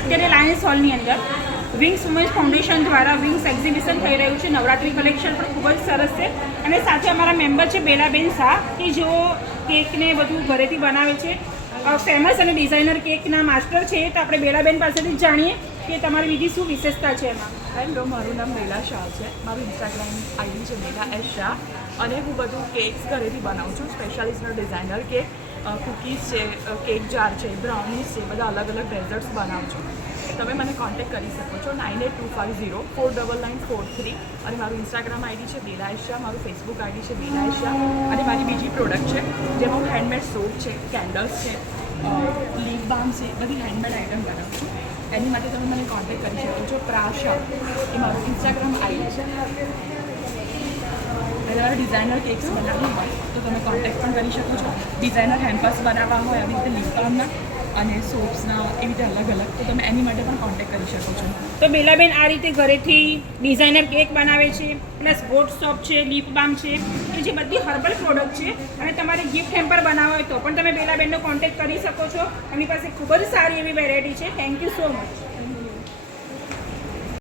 અત્યારે લાયન્સ હોલની અંદર wings women's foundation દ્વારા વિંગ્સ એક્ઝિબિશન થઈ રહ્યું છે. નવરાત્રી કલેક્શન પણ ખૂબ જ સરસ છે. અને સાથે અમારા મેમ્બર છે બેલાબેન શાહ, કે જેઓ કેકને બધું ઘરેથી બનાવે છે. ફેમસ અને ડિઝાઇનર કેકના માસ્ટર છે. તો આપણે બેલાબેન પાસેથી જ જાણીએ કે તમારી બીજી શું વિશેષતા છે એમાં. હેલો, મારું નામ બેલા શાહ છે. મારું ઇન્સ્ટાગ્રામ આઈડી છે બેલા એસ શાહ. અને હું બધું કેક્સ ઘરેથી બનાવું છું. સ્પેશિયાલિસ્ટનો ડિઝાઇનર કેક, કૂકીઝ છે, કેક જાર છે, બ્રાઉનીઝ છે, બધા અલગ અલગ ડેઝર્ટ્સ બનાવું છું. તમે મને કોન્ટેક્ટ કરી શકો છો 9825049943. અને મારું ઇન્સ્ટાગ્રામ આઈડી છે બેલા એસ શાહ. મારું ફેસબુક આઈડી છે બેલા એસ શાહ. અને મારી બીજી પ્રોડક્ટ છે જેમાં હું હેન્ડમેડ સોપ છે, કેન્ડલ્સ છે, લીપ બામ છે, બધી હેન્ડમેડ આઇટમ બનાવું છું. એની માટે તમે મને કોન્ટેક્ટ કરી શકો છો. પ્રાશા એ મારું ઇન્સ્ટાગ્રામ આઈડી છે. તમારે ડિઝાઇનર કેક્સ બનાવવી હોય તો તમે કોન્ટેક્ટ પણ કરી શકો છો. ડિઝાઇનર હેમ્પર્સ બનાવવા હોય આવી રીતે લીપ બામના અને સોપ્સના, એવી રીતે અલગ અલગ, તો તમે એની માટે પણ કોન્ટેક્ટ કરી શકો છો. તો બેલાબેન આ રીતે ઘરેથી ડિઝાઇનર કેક બનાવે છે, પ્લસ બોટ સોપ છે, લીપ બામ છે, એ જે બધી હર્બલ પ્રોડક્ટ છે. અને તમારે ગિફ્ટ હેમ્પર બનાવવા હોય તો પણ તમે બેલાબેનનો કોન્ટેક્ટ કરી શકો છો. એમની પાસે ખૂબ જ સારી એવી વેરાયટી છે. Thank you so much.